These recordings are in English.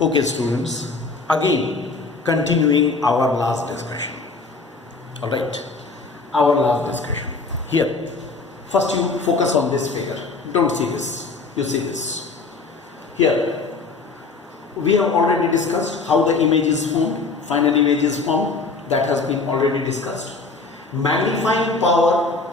Okay, students, again continuing our last discussion. All right, our last discussion. Here, first you focus on this figure. Don't see this. You see this. Here, we have already discussed how the image is formed, final image is formed. That has been already discussed. Magnifying power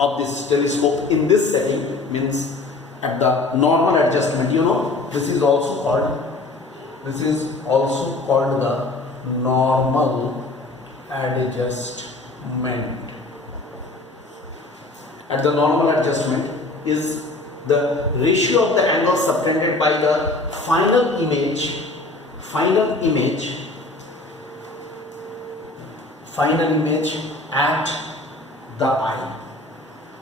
of this telescope in this setting means at the normal adjustment. You know, this is also called the normal adjustment. At the normal adjustment is the ratio of the angle subtended by the final image at the eye.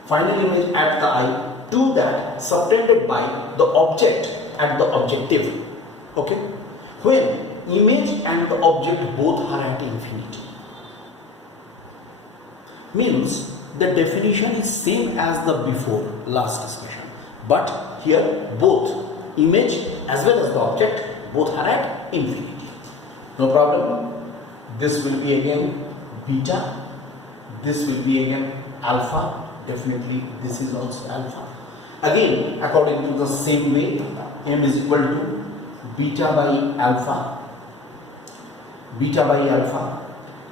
Final image at the eye to that subtended by the object at the objective. Okay? When image and the object both are at infinity. Means the definition is same as the before last discussion. But here both image as well as the object both are at infinity. No problem. This will be again beta. This will be again alpha. Definitely this is also alpha. Again, according to the same way, m is equal to beta by alpha.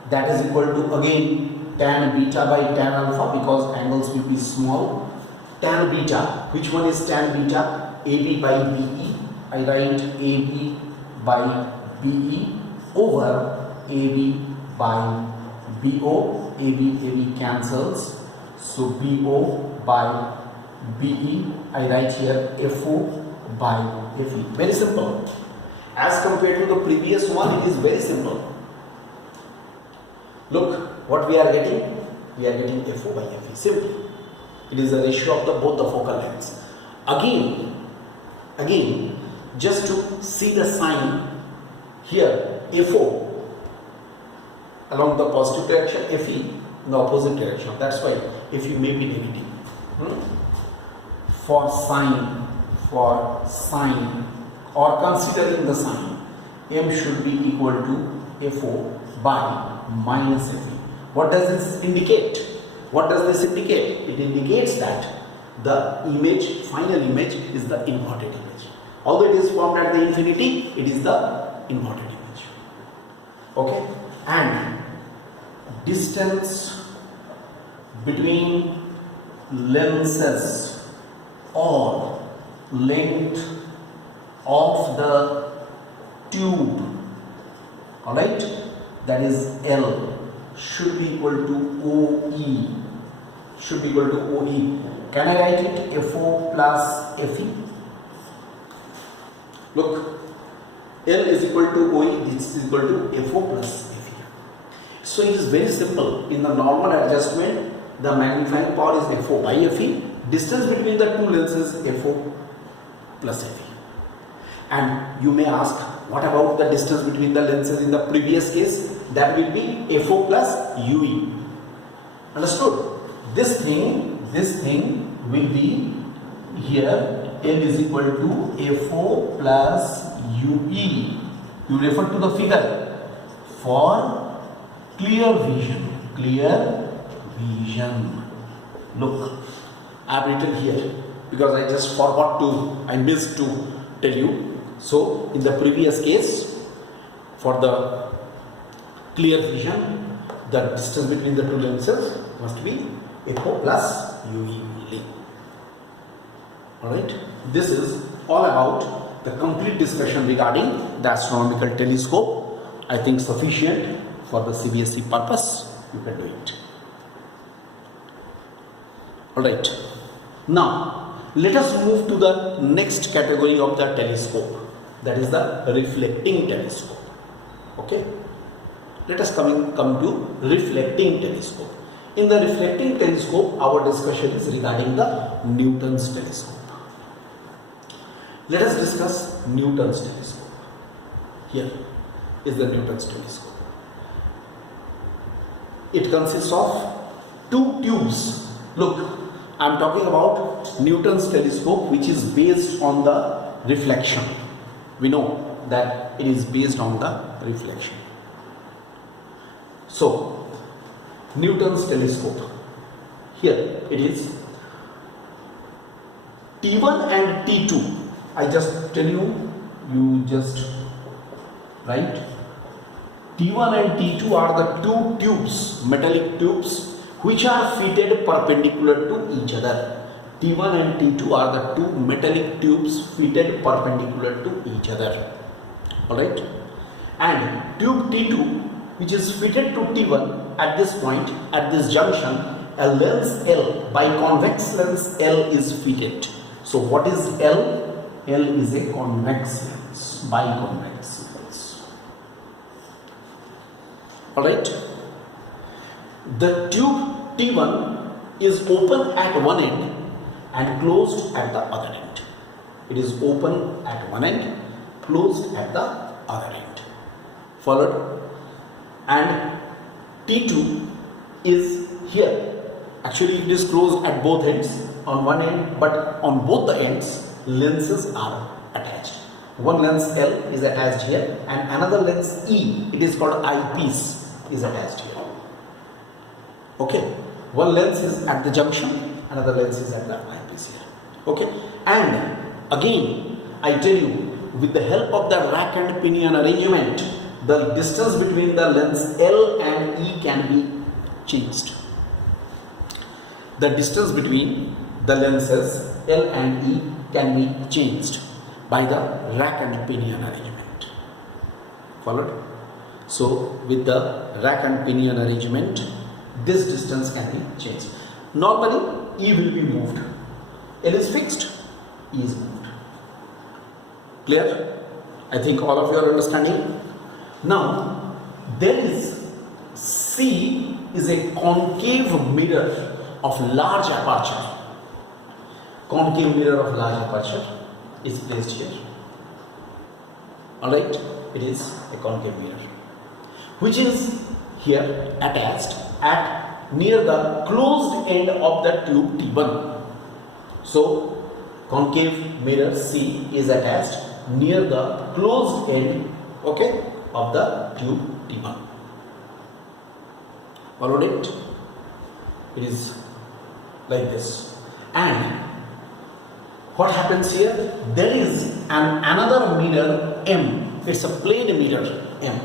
That is equal to again tan beta by tan alpha, because angles will be small. Tan beta, which one is tan beta? AB by BE. I write AB by BE over AB by BO. AB cancels. So BO by BE, I write here FO by FE. Very simple. As compared to the previous one, it is very simple. Look, what we are getting? We are getting FO by FE. Simple. It is a ratio of both the focal lengths. Again, just to see the sign here, FO along the positive direction, FE in the opposite direction. That's why FE may be negative. For sine or considering the sine, m should be equal to FO by minus FE. What does this indicate? It indicates that the image, final image, is the inverted image. Although it is formed at the infinity, it is the inverted image. Okay? And distance between lenses or length of the tube, alright, that is L, should be equal to OE. Can I write it FO plus FE? Look, L is equal to OE, this is equal to FO plus FE. So it is very simple. In the normal adjustment, the magnifying power is FO by FE. Distance between the two lenses FO plus FE. And you may ask, what about the distance between the lenses in the previous case? That will be FO plus UE. Understood? This thing will be here, L is equal to FO plus UE. You refer to the figure for clear vision. Look, I have written here because I missed to tell you. So in the previous case, for the clear vision, the distance between the two lenses must be FO plus UE only. Alright, this is all about the complete discussion regarding the astronomical telescope. I think sufficient for the CBSE purpose. You can do it. Alright, now let us move to the next category of the telescope, that is the reflecting telescope. Okay, let us come to reflecting telescope. In the reflecting telescope, our discussion is regarding the Newton's telescope. Let us discuss Newton's telescope. Here is the Newton's telescope. It consists of two tubes. Look, I am talking about Newton's telescope, which is based on the reflection. We know that it is based on the reflection. So Newton's telescope, here it is T1 and T2. I just tell you, you just write T1 and T2 are the two tubes, metallic tubes, which are fitted perpendicular to each other. T1 and T2 are the two metallic tubes fitted perpendicular to each other. Alright? And tube T2, which is fitted to T1 at this point, at this junction, a lens L, biconvex lens L is fitted. So what is L? L is a convex lens, biconvex lens. Alright? The tube T1 is open at one end and closed at the other end. It is open at one end, closed at the other end. Followed? And T2 is here. Actually, it is closed at both ends, on one end, but on both the ends, lenses are attached. One lens L is attached here, and another lens E, it is called eyepiece, is attached here. Okay, one lens is at the junction, another lens is at the eyepiece here. Okay, and again, I tell you, with the help of the rack and pinion arrangement, the distance between the lens L and E can be changed. The distance between the lenses L and E can be changed by the rack and pinion arrangement. Followed? So, with the rack and pinion arrangement, this distance can be changed. Normally, E will be moved. L is fixed, E is moved. Clear? I think all of you are understanding. Now, there is C is a concave mirror of large aperture. Concave mirror of large aperture is placed here. Alright, it is a concave mirror, which is here attached at near the closed end of the tube T1. So, concave mirror C is attached near the closed end, okay, of the tube T1. Followed it? It is like this. And what happens here? There is another mirror M. It's a plane mirror M.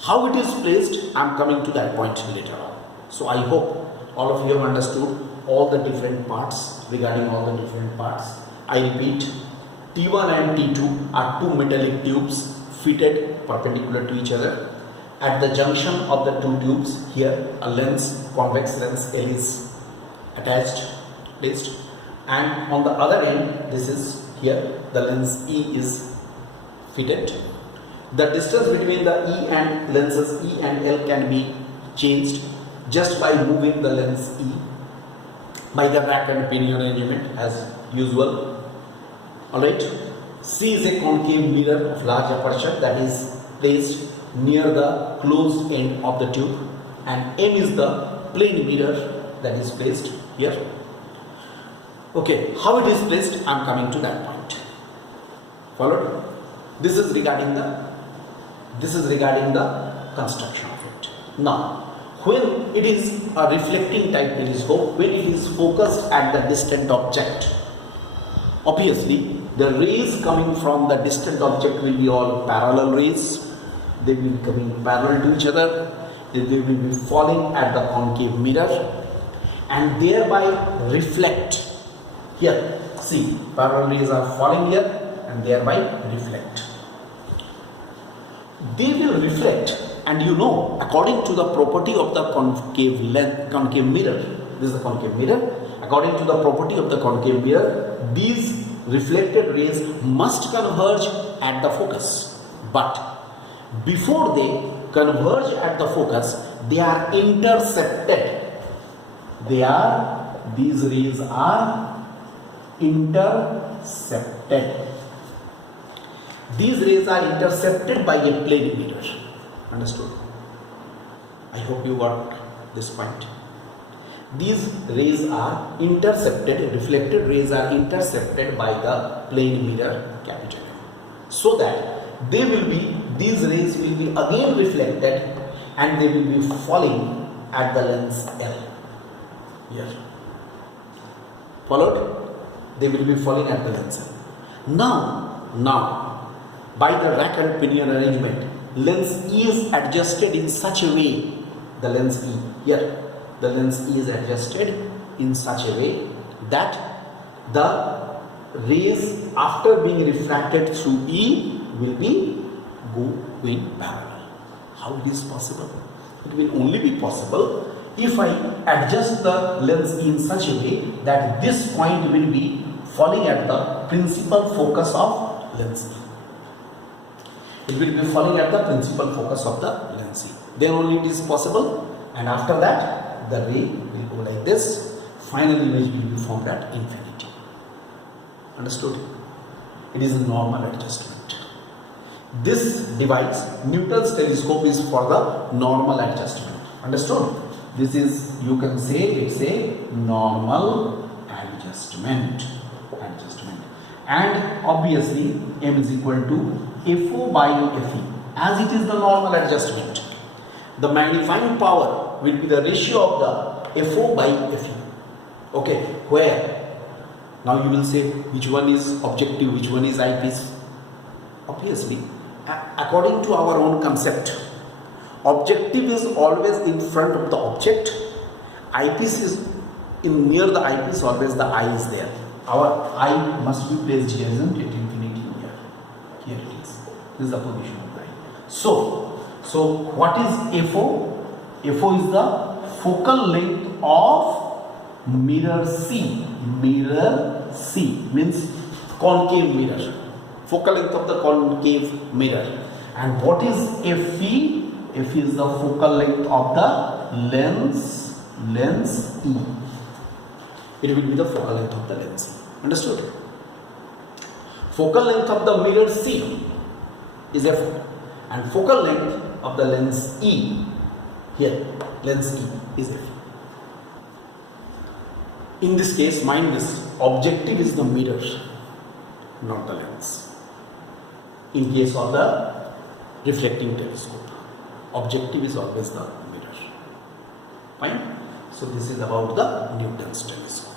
How it is placed, I am coming to that point later on. So I hope all of you have understood all the different parts, regarding all the different parts. I repeat, T1 and T2 are two metallic tubes fitted perpendicular to each other. At the junction of the two tubes, here a lens, convex lens L is attached, placed, and on the other end, this is here, the lens E is fitted. The distance between the E and lenses E and L can be changed just by moving the lens E by the rack and pinion arrangement as usual. Alright, C is a concave mirror of large aperture that is placed near the closed end of the tube, and M is the plane mirror that is placed here. Okay, how it is placed, I am coming to that point. Followed? This is regarding the construction of it. Now, when it is a reflecting type telescope, when it is focused at the distant object, obviously the rays coming from the distant object will be all parallel rays. They will be coming parallel to each other. They will be falling at the concave mirror and thereby reflect. Here, see, parallel rays are falling here and thereby reflect. They will reflect, and you know, according to the property of the concave mirror, this is the concave mirror. According to the property of the concave mirror, these reflected rays must converge at the focus. But before they converge at the focus, they are intercepted. These rays are intercepted. These rays are intercepted by a plane mirror. Understood? I hope you got this point. These rays are intercepted, reflected rays are intercepted by the plane mirror, capital M. so that these rays will be again reflected and they will be falling at the lens L. Here. Followed? They will be falling at the lens L. Now, by the rack and pinion arrangement, lens E is adjusted in such a way, the lens E, here, the lens E is adjusted in such a way that the rays after being refracted through E will be going parallel. How it is possible? It will only be possible if I adjust the lens E in such a way that this point will be falling at the principal focus of lens E. It will be falling at the principal focus of the lens E. Then only it is possible, and after that the ray will go like this. Final image will be formed at infinity. Understood? It is a normal adjustment. This device, Newton's telescope, is for the normal adjustment. Understood? This is, you can say, it's a normal adjustment. And obviously M is equal to FO by FE, as it is the normal adjustment. The magnifying power will be the ratio of the FO by FE. Okay, where? Now you will say which one is objective, which one is eyepiece. Obviously, according to our own concept, objective is always in front of the object. Eyepiece is near the eyepiece, always the eye is there. Our eye must be placed here, isn't it? Infinity here. Here it is. This is the position of the eye. So what is FO? FO is the focal length of mirror C. Mirror C means concave mirror. Focal length of the concave mirror. And what is FE? FE is the focal length of the lens E. It will be the focal length of the lens. Understood? Focal length of the mirror C is F, and focal length of the lens E, here, lens E is F. In this case, mind this, objective is the mirror, not the lens. In case of the reflecting telescope, objective is always the mirror. Fine? So this is about the Newton's telescope.